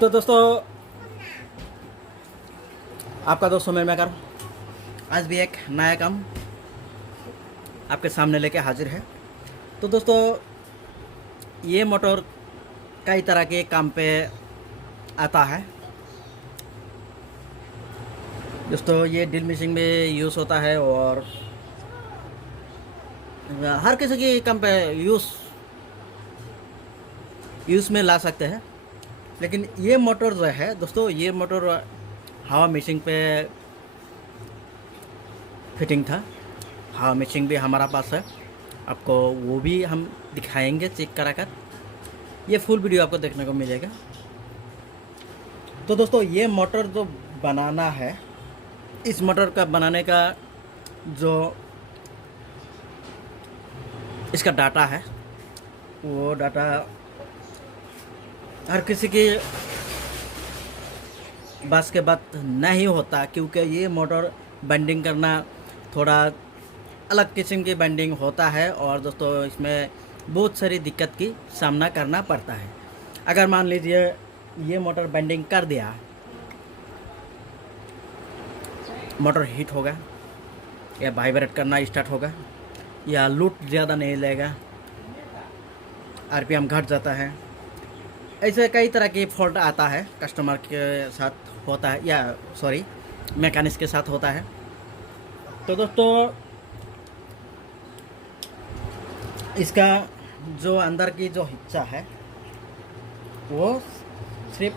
तो दोस्तों, आपका दोस्त सुमेर मेकर आज भी एक नया काम आपके सामने लेके हाजिर है। तो दोस्तों, ये मोटर कई तरह के काम पे आता है। दोस्तों, ये ड्रिल मशीन में यूज़ होता है और हर किसी के काम पे यूज़ में ला सकते हैं। लेकिन ये मोटर जो है दोस्तों, ये मोटर हवा मशीन पे फिटिंग था। हवा मशीन भी हमारा पास है, आपको वो भी हम दिखाएंगे चेक करा कर। ये फुल वीडियो आपको देखने को मिलेगा। तो दोस्तों, ये मोटर जो बनाना है, इस मोटर का बनाने का जो इसका डाटा है, वो डाटा हर किसी की बस के बात नहीं होता, क्योंकि ये मोटर बेंडिंग करना थोड़ा अलग किस्म की बेंडिंग होता है। और दोस्तों, इसमें बहुत सारी दिक्कत की सामना करना पड़ता है। अगर मान लीजिए ये मोटर बेंडिंग कर दिया, मोटर हीट होगा या वाइब्रेट करना स्टार्ट होगा या लूट ज़्यादा नहीं लेगा, आरपीएम घट जाता है। ऐसे कई तरह की फॉल्ट आता है, कस्टमर के साथ होता है या सॉरी मैकेनिक्स के साथ होता है। तो दोस्तों, इसका जो अंदर की जो हिस्सा है वो सिर्फ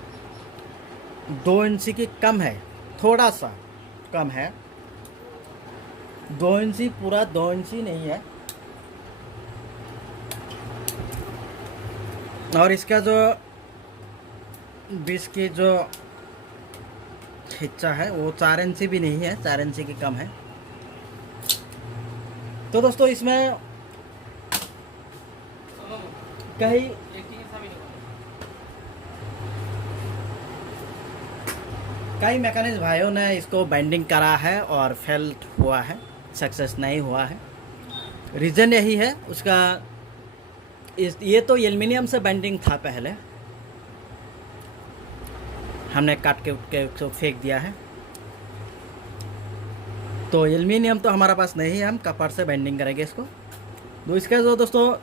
2 इंची की कम है, थोड़ा सा कम है। 2 इंची, पूरा 2 इंची नहीं है। और इसका जो बीच की जो हिस्सा है वो 4 इंची भी नहीं है, 4 इंची की कम है। तो दोस्तों, इसमें कई मैकेनिक भाइयों ने इसको बेंडिंग करा है और फेल हुआ है, सक्सेस नहीं हुआ है। रीज़न यही है उसका। ये तो एल्युमिनियम से बेंडिंग था, पहले हमने काट के उसको फेंक दिया है। तो एल्युमिनियम तो हमारा पास नहीं है, हम कपड़ से बेंडिंग करेंगे इसको। तो इसका जो दोस्तों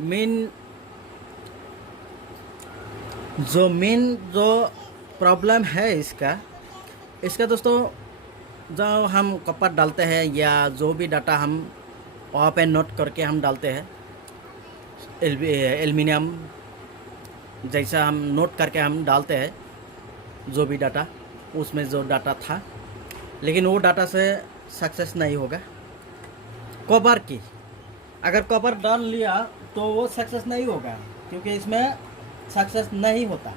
मेन जो प्रॉब्लम है इसका दोस्तों, जब हम कपड़ डालते हैं या जो भी डाटा हम वहाँ पे नोट करके हम डालते हैं, एल्युमिनियम जैसा हम नोट करके हम डालते हैं जो भी डाटा, उसमें जो डाटा था, लेकिन वो डाटा से सक्सेस नहीं होगा। कॉपर की अगर कॉपर डाल लिया तो वो सक्सेस नहीं होगा, क्योंकि इसमें सक्सेस नहीं होता।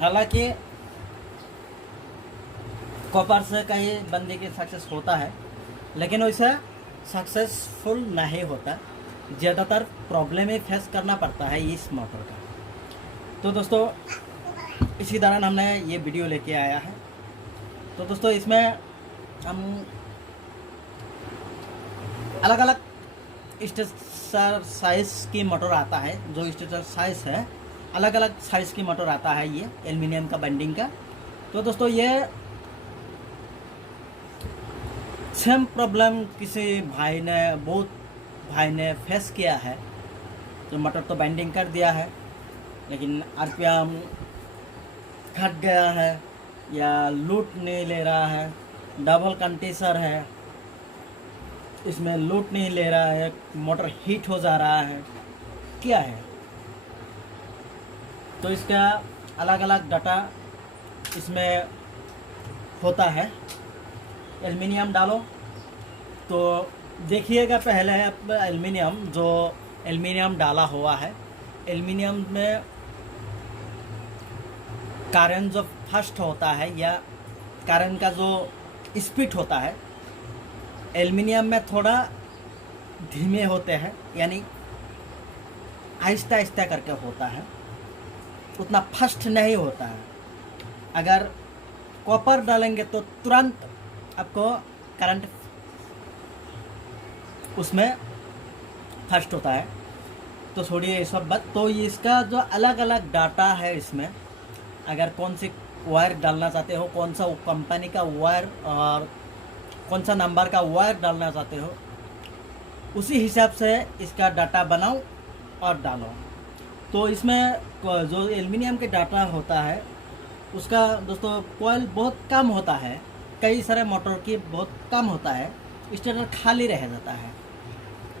हालांकि कॉपर से कहीं बंदे की सक्सेस होता है, लेकिन वैसा सक्सेसफुल नहीं होता। ज़्यादातर प्रॉब्लम ही फेस करना पड़ता है इस मोटर का। तो दोस्तों, इसी दौरान हमने ये वीडियो लेके आया है। तो दोस्तों, इसमें हम अलग अलग स्टेटर साइज़ की मोटर आता है। जो स्टेटर साइज़ है, अलग अलग साइज़ की मोटर आता है ये एल्युमिनियम का बेंडिंग का। तो दोस्तों, ये सेम प्रॉब्लम किसी बहुत भाई ने फेस किया है। तो मोटर तो बेंडिंग कर दिया है, लेकिन आरपीएम घट गया है या लूट नहीं ले रहा है, डबल कंडेंसर है, इसमें लूट नहीं ले रहा है, मोटर हीट हो जा रहा है, क्या है। तो इसका अलग अलग डाटा इसमें होता है। एल्युमिनियम डालो तो देखिएगा, पहले एल्युमिनियम डाला हुआ है। एल्युमिनियम में कारण जो फर्स्ट होता है या कारण का जो स्पीड होता है, एल्युमिनियम में थोड़ा धीमे होते हैं, यानी आहिस्ता आहिस्ता करके होता है, उतना फास्ट नहीं होता है। अगर कॉपर डालेंगे तो तुरंत आपको करंट उसमें फास्ट होता है। तो छोड़िए ये सब बात। तो इसका जो अलग अलग डाटा है इसमें, अगर कौन सी वायर डालना चाहते हो, कौन सा कंपनी का वायर और कौन सा नंबर का वायर डालना चाहते हो, उसी हिसाब से इसका डाटा बनाओ और डालो। तो इसमें जो एल्युमिनियम के डाटा होता है उसका दोस्तों कॉइल बहुत कम होता है, कई सारे मोटर की बहुत कम होता है, स्टेटर खाली रह जाता है।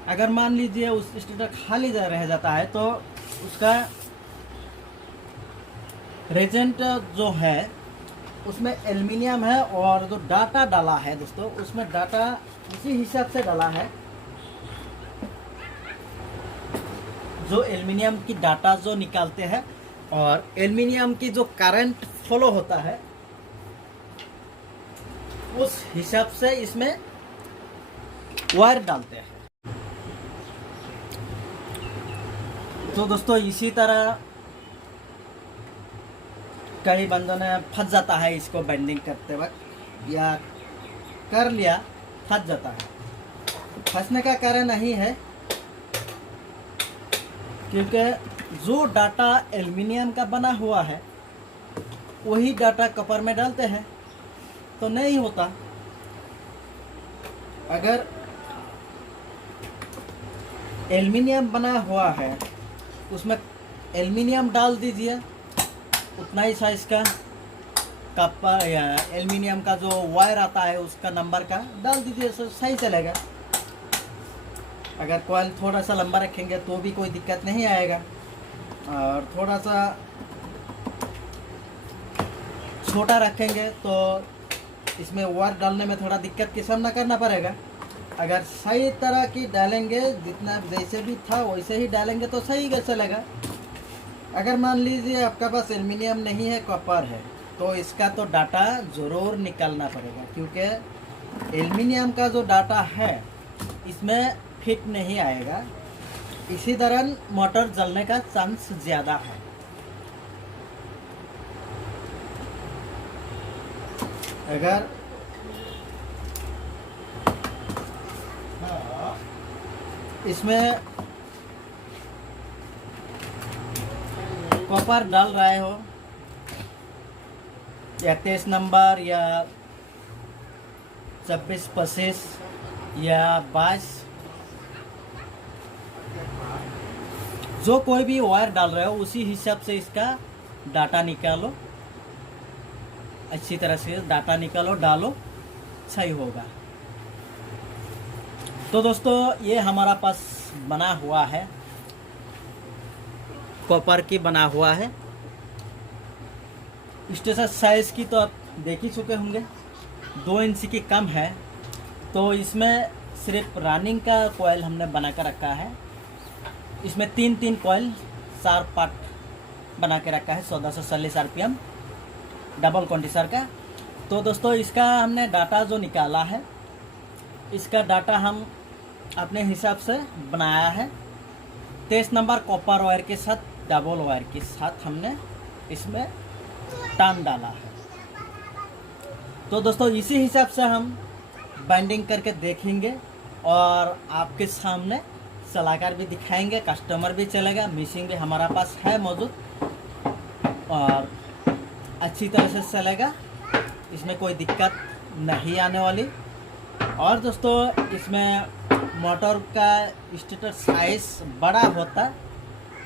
अगर मान लीजिए उस स्टेटर खाली रह जाता है तो उसका रेजेंट जो है उसमें एल्युमिनियम है, और जो डाटा डाला है दोस्तों उसमें डाटा उसी हिसाब से डाला है। जो एल्युमिनियम की डाटा जो निकालते हैं और एल्युमिनियम की जो करंट फ्लो होता है उस हिसाब से इसमें वायर डालते हैं। तो दोस्तों इसी तरह कई बंदों ने फंस जाता है इसको बेंडिंग करते वक्त, या कर लिया फंस जाता है। फंसने का कारण नहीं है क्योंकि जो डाटा एल्युमिनियम का बना हुआ है वही डाटा कॉपर में डालते हैं तो नहीं होता। अगर एल्युमिनियम बना हुआ है उसमें एल्युमिनियम डाल दीजिए, उतना ही साइज का कॉपर या एल्युमिनियम का जो वायर आता है उसका नंबर का डाल दीजिए, सही चलेगा। अगर कॉइल थोड़ा सा लंबा रखेंगे तो भी कोई दिक्कत नहीं आएगा, और थोड़ा सा छोटा रखेंगे तो इसमें वायर डालने में थोड़ा दिक्कत का सामना करना पड़ेगा। अगर सही तरह की डालेंगे, जितना जैसे भी था वैसे ही डालेंगे तो सही चलेगा। अगर मान लीजिए आपका पास एल्युमिनियम नहीं है, कॉपर है, तो इसका तो डाटा ज़रूर निकालना पड़ेगा, क्योंकि एल्युमिनियम का जो डाटा है इसमें फिट नहीं आएगा। इसी दौरान मोटर जलने का चांस ज़्यादा है। अगर इसमें कॉपर डाल रहे हो या 23 नंबर या 26-25 या 22, जो कोई भी वायर डाल रहे हो उसी हिसाब से इसका डाटा निकालो, अच्छी तरह से डाटा निकालो, डालो, सही होगा। तो दोस्तों ये हमारा पास बना हुआ है, कॉपर की बना हुआ है। स्टेशन साइज की तो आप देख ही चुके होंगे, 2 इंच की कम है। तो इसमें सिर्फ रनिंग का कॉइल हमने बना कर रखा है। इसमें 3 कॉइल 4 पार्ट बना के रखा है, 1440 RPM डबल कंडेंसर का। तो दोस्तों इसका हमने डाटा जो निकाला है, इसका डाटा हम अपने हिसाब से बनाया है। 23 नंबर कॉपर वायर के साथ, डबल वायर के साथ हमने इसमें टान डाला है। तो दोस्तों इसी हिसाब से हम बाइंडिंग करके देखेंगे और आपके सामने चलाकर भी दिखाएंगे, कस्टमर भी चलेगा, मिशिंग भी हमारा पास है मौजूद और अच्छी तरह से चलेगा, इसमें कोई दिक्कत नहीं आने वाली। और दोस्तों इसमें मोटर का स्टेटर साइज बड़ा होता है,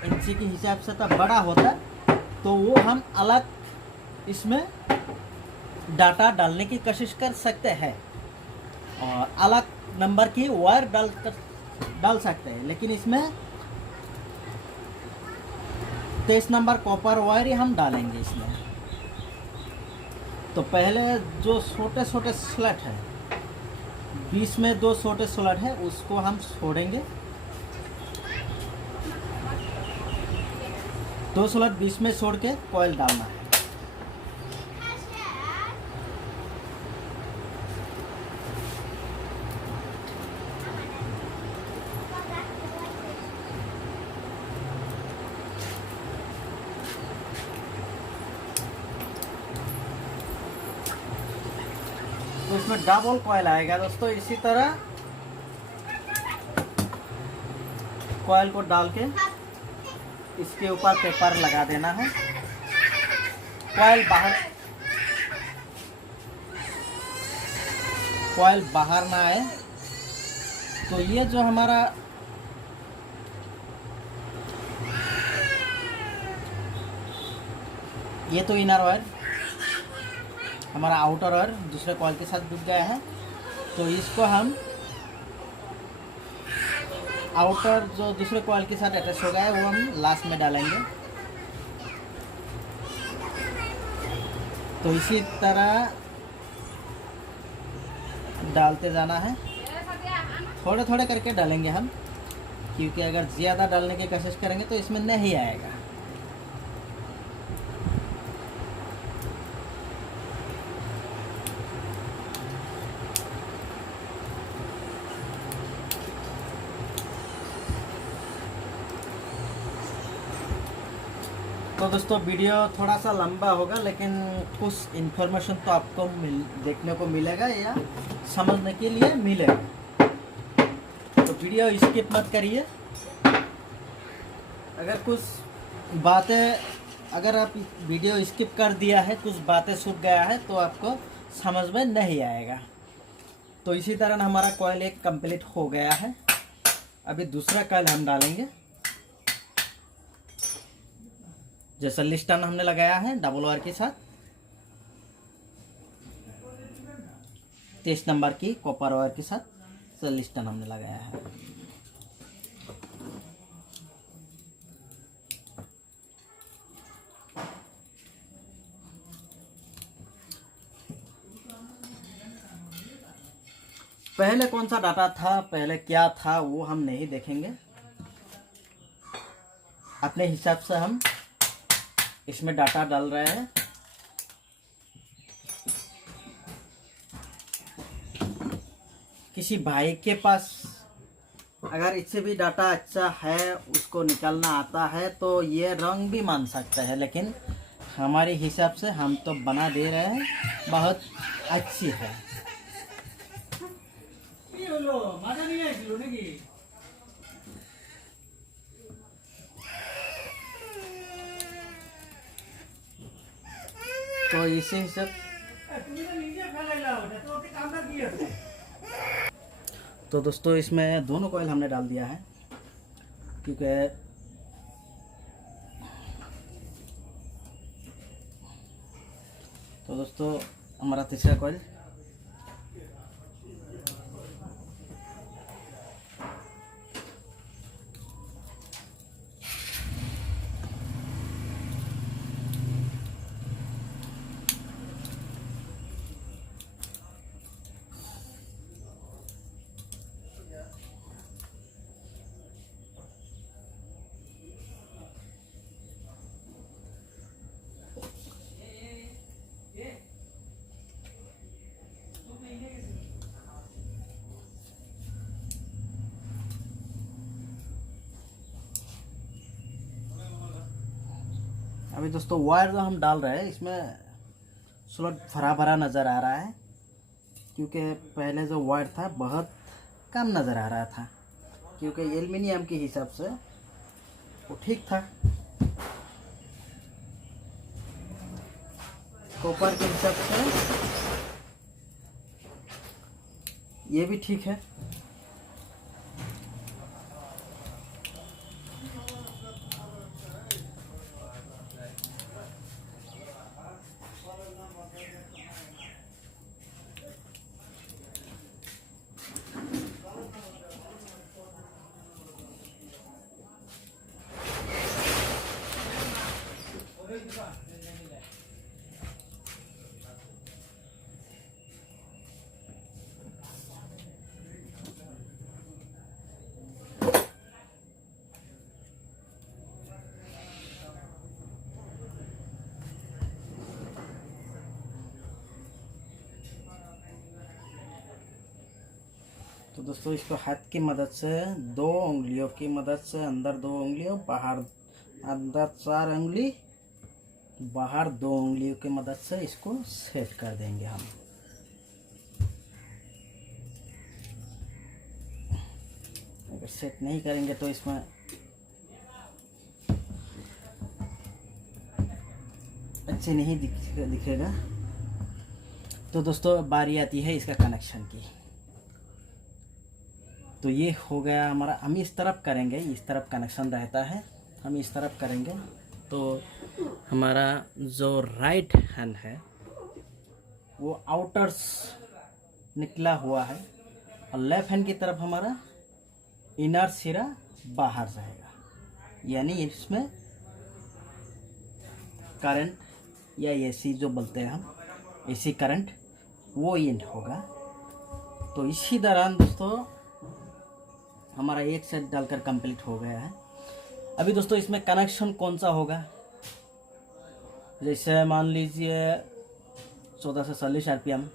इंची के हिसाब से तो बड़ा होता है, तो वो हम अलग इसमें डाटा डालने की कोशिश कर सकते हैं और अलग नंबर की वायर डाल सकते हैं। लेकिन इसमें 23 नंबर कॉपर वायर ही हम डालेंगे इसमें। तो पहले जो छोटे छोटे स्लट है, बीच में 2 छोटे स्लट है, उसको हम छोड़ेंगे। 2 स्लट बीच में छोड़ के कॉइल डालना है। तो इसमें डबल कॉइल आएगा दोस्तों। इसी तरह कॉइल को डाल के इसके ऊपर पेपर लगा देना है। कॉइल बाहर ना आए। तो ये जो हमारा ये तो इनर वायर, हमारा आउटर वायर दूसरे कॉइल के साथ जुड़ गया है। तो इसको हम आउटर जो दूसरे कॉइल के साथ अटैच हो गया है वो हम लास्ट में डालेंगे। तो इसी तरह डालते जाना है, थोड़े थोड़े करके डालेंगे हम, क्योंकि अगर ज़्यादा डालने की कोशिश करेंगे तो इसमें नहीं आएगा। तो दोस्तों वीडियो थोड़ा सा लंबा होगा, लेकिन कुछ इन्फॉर्मेशन तो आपको देखने को मिलेगा या समझने के लिए मिलेगा। तो वीडियो स्किप मत करिए। अगर आप वीडियो स्किप कर दिया है, कुछ बातें छूट गया है, तो आपको समझ में नहीं आएगा। तो इसी तरह हमारा कॉइल एक कंप्लीट हो गया है। अभी दूसरा कॉइल हम डालेंगे। जैसा लिस्टन हमने लगाया है डबल वायर के साथ, 23 नंबर की कॉपर वायर के साथ लिस्टन हमने लगाया है। पहले कौन सा डाटा था, पहले क्या था, वो हम नहीं देखेंगे। अपने हिसाब से हम इसमें डाटा डाल रहे हैं। किसी भाई के पास अगर इससे भी डाटा अच्छा है, उसको निकालना आता है, तो ये रंग भी मान सकता है। लेकिन हमारे हिसाब से हम तो बना दे रहे हैं, बहुत अच्छी है। तो इसी हिसाब तो दोस्तों इसमें दोनों कॉइल हमने डाल दिया है, क्योंकि तो दोस्तों हमारा तीसरा कॉइल अभी दोस्तों वायर जो हम डाल रहे हैं इसमें स्लॉट भरा भरा नज़र आ रहा है, क्योंकि पहले जो वायर था बहुत कम नज़र आ रहा था, क्योंकि एल्युमिनियम के हिसाब से वो ठीक था। कॉपर के हिसाब से ये भी ठीक है। तो दोस्तों इसको हाथ की मदद से, 2 उंगलियों की मदद से, अंदर 2 उंगलियों, बाहर, अंदर 4 उंगली, बाहर 2 उंगलियों की मदद से इसको सेट कर देंगे हम। अगर सेट नहीं करेंगे तो इसमें अच्छे नहीं दिखेगा। तो दोस्तों बारी आती है इसका कनेक्शन की। तो ये हो गया हमारा। हम इस तरफ करेंगे, इस तरफ कनेक्शन रहता है, हम इस तरफ करेंगे तो हमारा जो राइट हैंड है वो आउटर्स निकला हुआ है, और लेफ्ट हैंड की तरफ हमारा इनर सिरा बाहर रहेगा। यानी इसमें करंट या एसी जो बोलते हैं हम, एसी करंट, वो इन होगा। तो इसी दौरान दोस्तों हमारा एक सेट डालकर कंप्लीट हो गया है। अभी दोस्तों इसमें कनेक्शन कौन सा होगा, जैसे मान लीजिए 14 से 40 आरपीएम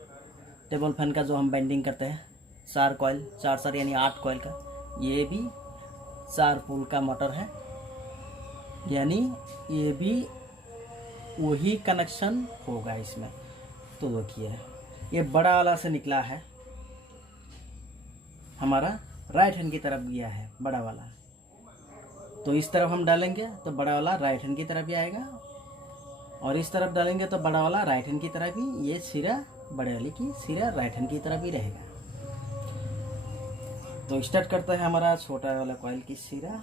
टेबल फैन का जो हम बेंडिंग करते हैं, 4 कॉइल, 4 यानी 8 कॉइल का, ये भी 4 पोल का मोटर है, यानी ये भी वही कनेक्शन होगा इसमें। तो देखिए ये बड़ा वाला से निकला है, हमारा राइट हैंड की तरफ गया है बड़ा वाला, तो इस तरफ हम डालेंगे तो बड़ा वाला राइट हैंड की तरफ ही आएगा, और इस तरफ डालेंगे तो बड़ा वाला राइट हैंड की तरफ ही, ये सिरा बड़े वाले की सिरा राइट हैंड की तरफ ही रहेगा। तो स्टार्ट करता है हमारा छोटा वाला कॉइल की सिरा।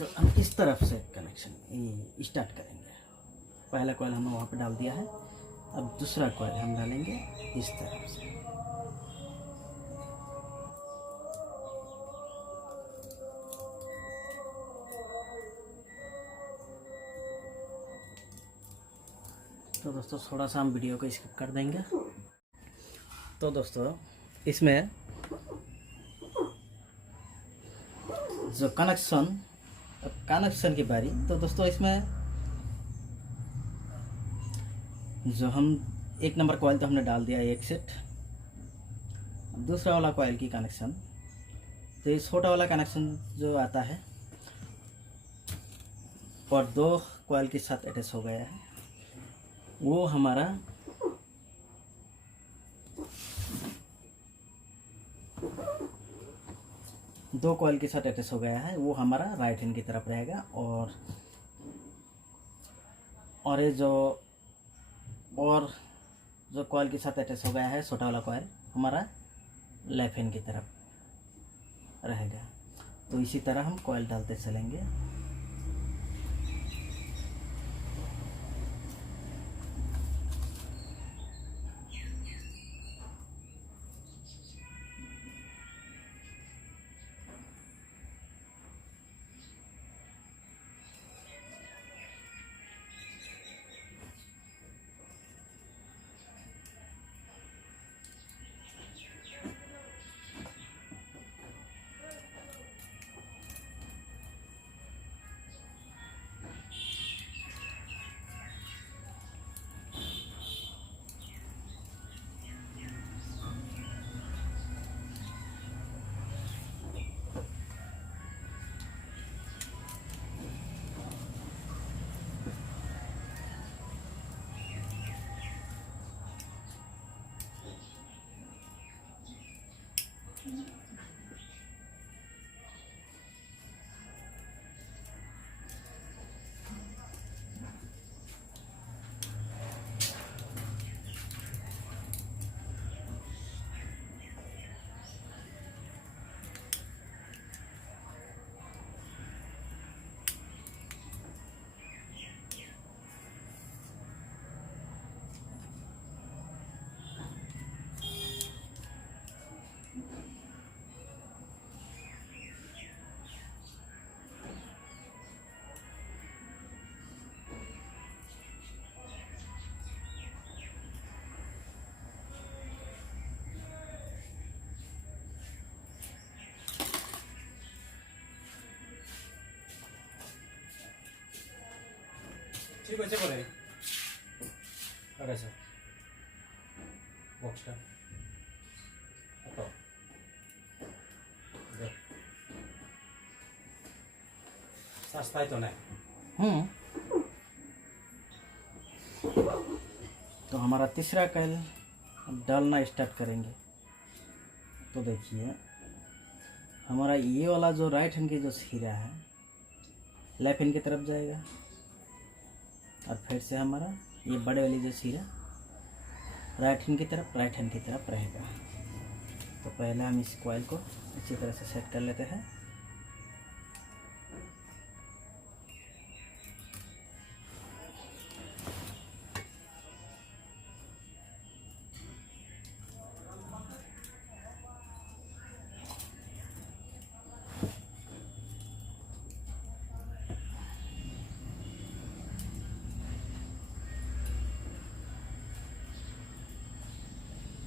तो हम इस तरफ से कनेक्शन स्टार्ट करेंगे। पहला कॉइल हमने वहाँ पे डाल दिया है, अब दूसरा कॉइल हम डालेंगे इस तरफ से। तो दोस्तों थोड़ा सा हम वीडियो को स्किप कर देंगे। तो दोस्तों इसमें जो कनेक्शन की बारी, तो दोस्तों इसमें जो हम 1 नंबर कॉइल तो हमने डाल दिया एक सेट, दूसरा वाला कॉइल की कनेक्शन, तो ये छोटा वाला कनेक्शन जो आता है और 2 कॉइल के साथ अटैच हो गया है, वो हमारा दो कॉइल के साथ अटैच हो गया है, वो हमारा राइट हैंड की तरफ रहेगा, और ये जो कॉइल के साथ अटैच हो गया है छोटा वाला कॉइल, हमारा लेफ्ट हैंड की तरफ रहेगा। तो इसी तरह हम कॉइल डालते चलेंगे। ঠিক আছে করে আগাছা বক্সটা হটাও सस्ता ही तो नहीं। तो हमारा तीसरा कॉइल डालना स्टार्ट करेंगे। तो देखिए हमारा ये वाला जो राइट हैंड की जो सिरा है लेफ्ट हैंड की तरफ जाएगा, और फिर से हमारा ये बड़े वाली जो सिरा राइट हैंड की तरफ रहेगा। तो पहले हम इस कॉइल को अच्छी तरह से सेट कर लेते हैं।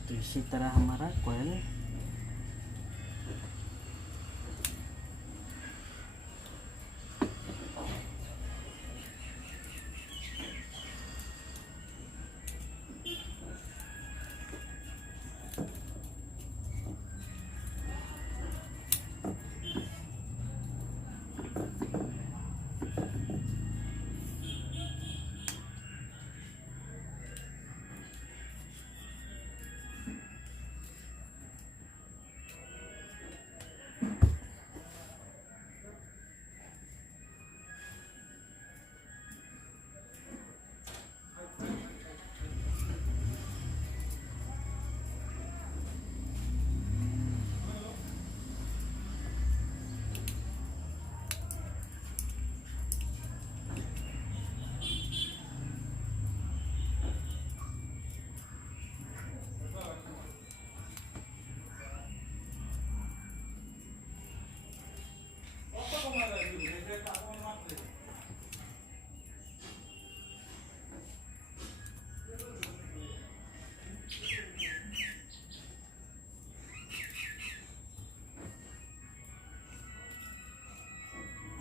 तो इसी तरह हमारा कॉइल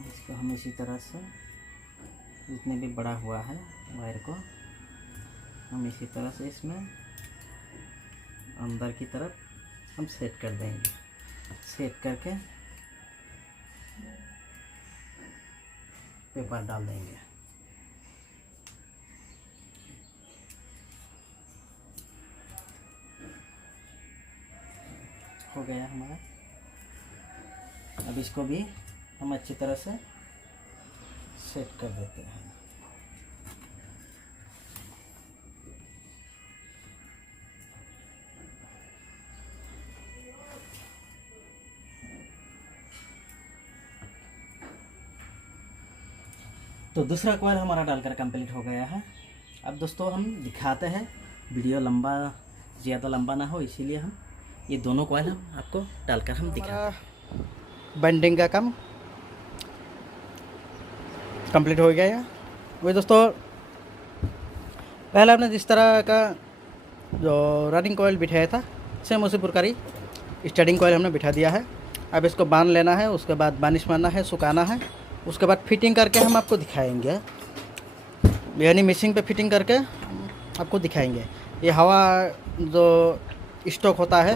इसको हम इसी तरह से जितने भी बड़ा हुआ है वायर को हम इसी तरह से इसमें अंदर की तरफ हम सेट कर देंगे। सेट करके पेपर डाल देंगे। हो गया हमारा। अब इसको भी हम अच्छी तरह से सेट कर देते हैं। तो दूसरा कॉइल हमारा डालकर कंप्लीट हो गया है। अब दोस्तों हम दिखाते हैं, वीडियो ज़्यादा लंबा ना हो इसीलिए हम ये दोनों कॉइल हम आपको डालकर हम दिखाते हैं। बेंडिंग का काम कंप्लीट हो गया है। वही दोस्तों पहले आपने जिस तरह का जो रनिंग कॉइल बिठाया था सेम उसी प्रकार ही स्टार्टिंग कॉइल हमने बिठा दिया है। अब इसको बांध लेना है, उसके बाद बानिश मारना है, सुखाना है, उसके बाद फिटिंग करके हम आपको दिखाएंगे, यानी मशीन पे फिटिंग करके आपको दिखाएंगे। ये हवा जो स्टॉक होता है,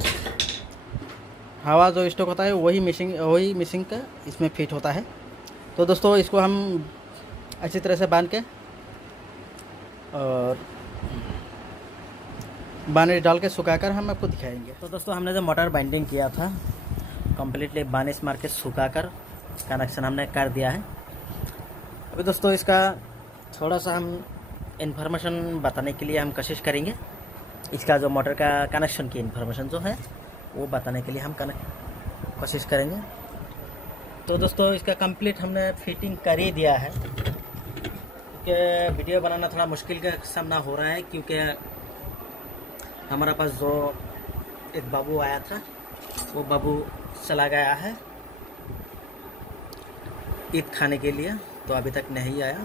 वही मशीन का इसमें फिट होता है। तो दोस्तों इसको हम अच्छी तरह से बांध के और बानिश डाल के सुखाकर हम आपको दिखाएंगे। तो दोस्तों हमने जो मोटर बाइंडिंग किया था कम्प्लीटली बानिश मार के सुखाकर कनेक्शन हमने कर दिया है। अभी दोस्तों इसका थोड़ा सा हम इन्फॉर्मेशन बताने के लिए हम कोशिश करेंगे। इसका जो मोटर का कनेक्शन की इन्फॉर्मेशन जो है वो बताने के लिए हम कोशिश करेंगे। तो दोस्तों इसका कंप्लीट हमने फिटिंग कर ही दिया है, क्योंकि वीडियो बनाना थोड़ा मुश्किल का सामना हो रहा है, क्योंकि हमारे पास जो एक बाबू आया था वो बाबू चला गया है ईद खाने के लिए, तो अभी तक नहीं आया।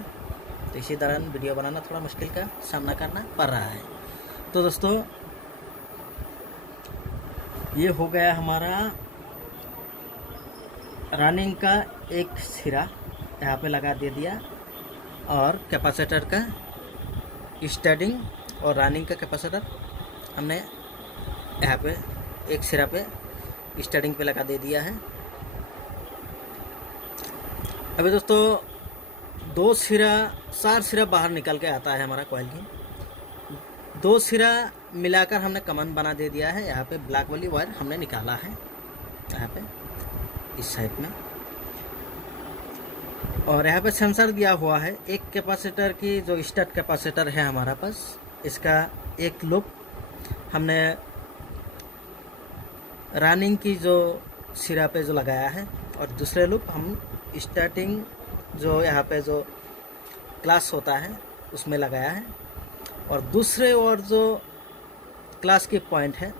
तो इसी दौरान वीडियो बनाना थोड़ा मुश्किल का सामना करना पड़ रहा है। तो दोस्तों ये हो गया हमारा रनिंग का एक सिरा यहाँ पे लगा दे दिया, और कैपेसिटर का स्टार्टिंग और रनिंग का कैपेसिटर हमने यहाँ पे एक सिरा पे स्टार्टिंग पे लगा दे दिया है। अभी दोस्तों 4 सिरा बाहर निकल के आता है हमारा कॉइल की। 2 सिरा मिलाकर हमने कमान बना दे दिया है। यहाँ पे ब्लैक वाली वायर हमने निकाला है, यहाँ पे इस साइड में। और यहाँ पे सेंसर दिया हुआ है। एक कैपेसिटर की जो स्टार्ट कैपेसिटर है हमारा पास, इसका एक लूप हमने रनिंग की जो सिरा पे जो लगाया है, और दूसरे लूप हम स्टार्टिंग जो यहाँ पे जो क्लास होता है उसमें लगाया है। और दूसरे और जो क्लास की पॉइंट है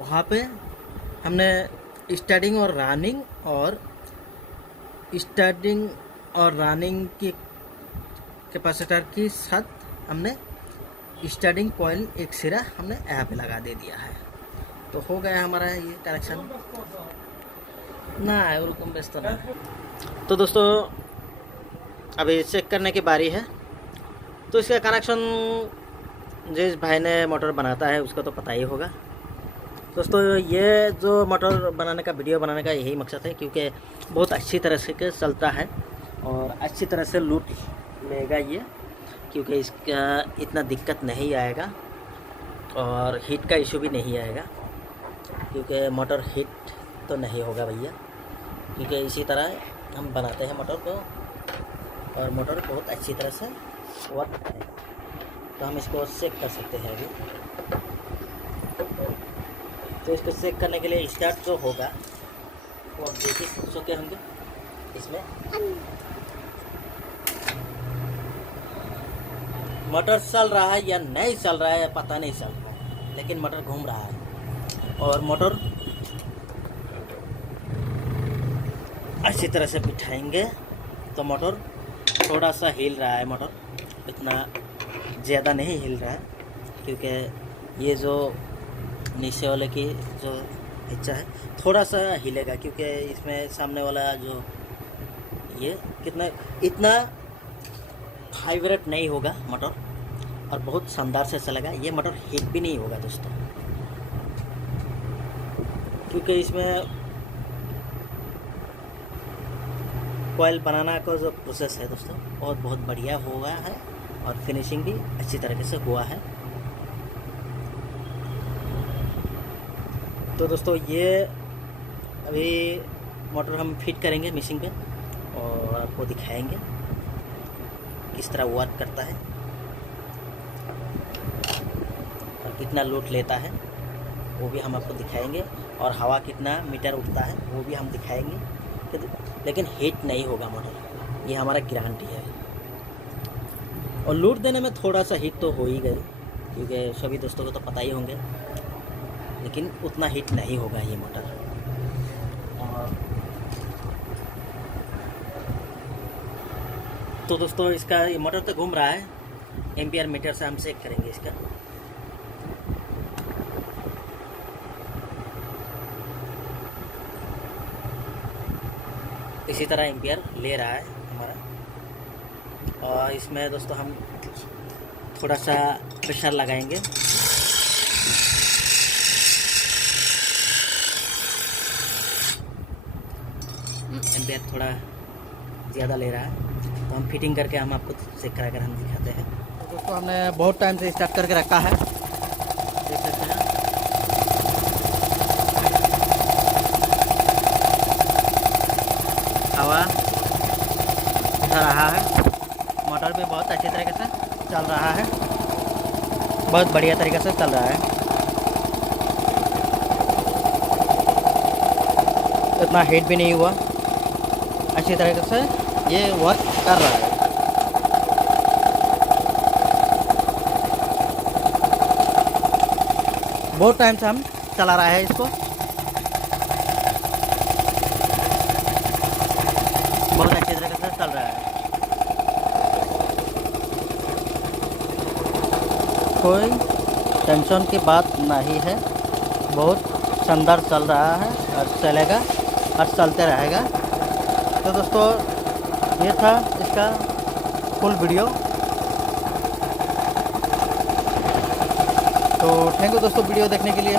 वहाँ पे हमने स्टार्टिंग और रनिंग की कैपेसिटर के साथ हमने स्टार्टिंग कॉइल एक सिरा हमने यहाँ पे लगा दे दिया है। तो हो गया हमारा ये कनेक्शन ना है उरकम व्यस्त ना। तो दोस्तों अभी चेक करने की बारी है। तो इसका कनेक्शन जिस भाई ने मोटर बनाता है उसका तो पता ही होगा। दोस्तों ये जो मोटर बनाने का वीडियो बनाने का यही मकसद है, क्योंकि बहुत अच्छी तरह से चलता है और अच्छी तरह से लूट लेगा ये, क्योंकि इसका इतना दिक्कत नहीं आएगा और हीट का इशू भी नहीं आएगा, क्योंकि मोटर हीट तो नहीं होगा भैया, क्योंकि इसी तरह हम बनाते हैं मोटर को और मोटर बहुत अच्छी तरह से वर्क करेगा। तो हम इसको चेक कर सकते हैं अभी। तो इसको चेक करने के लिए स्टार्ट जो होगा वो आप देख ही सकते होंगे। इसमें मोटर चल रहा है या नहीं चल रहा है पता नहीं चल रहा है, लेकिन मोटर घूम रहा है और मोटर अच्छी तरह से बिठाएंगे तो मोटर थोड़ा सा हिल रहा है। मोटर इतना ज़्यादा नहीं हिल रहा है, क्योंकि ये जो नीचे वाले की जो हिस्सा है थोड़ा सा हिलेगा, क्योंकि इसमें सामने वाला जो ये इतना वाइब्रेट नहीं होगा मोटर, और बहुत शानदार से चलेगा। ये मोटर हीट भी नहीं होगा दोस्तों, क्योंकि इसमें कॉइल बनाना का जो प्रोसेस है दोस्तों बहुत बढ़िया हुआ है और फिनिशिंग भी अच्छी तरीके से हुआ है। तो दोस्तों ये अभी मोटर हम फिट करेंगे मशीन पे और आपको दिखाएंगे किस तरह वर्क करता है और कितना लोड लेता है वो भी हम आपको दिखाएंगे, और हवा कितना मीटर उठता है वो भी हम दिखाएंगे। लेकिन हीट नहीं होगा मोटर, ये हमारा गारंटी है। और लोड देने में थोड़ा सा हीट तो हो ही गई, क्योंकि सभी दोस्तों को तो पता ही होंगे, लेकिन उतना हीट नहीं होगा ये मोटर। और तो दोस्तों इसका ये मोटर तो घूम रहा है, एम्पियर मीटर से हम चेक करेंगे इसका। इसी तरह एम्पियर ले रहा है हमारा। और इसमें दोस्तों हम थोड़ा सा प्रेशर लगाएंगे। एम्पियर थोड़ा ज़्यादा ले रहा है, तो हम फिटिंग करके हम आपको चेक करा कर हम दिखाते हैं। तो दोस्तों हमने बहुत टाइम से स्टार्ट करके रखा है, देख सकते हैं। हवा उठा रहा है, मोटर भी बहुत अच्छे तरीके से चल रहा है, बहुत बढ़िया तरीके से चल रहा है। इतना हीट भी नहीं हुआ, अच्छी तरीके से ये वर्क कर रहा है। बहुत टाइम से हम चला रहा है इसको, बहुत अच्छी तरीके से चल रहा है, कोई टेंशन की बात नहीं है। बहुत शानदार चल रहा है और चलेगा और चलते रहेगा। तो दोस्तों ये था इसका फुल वीडियो। तो थैंक यू दोस्तों वीडियो देखने के लिए।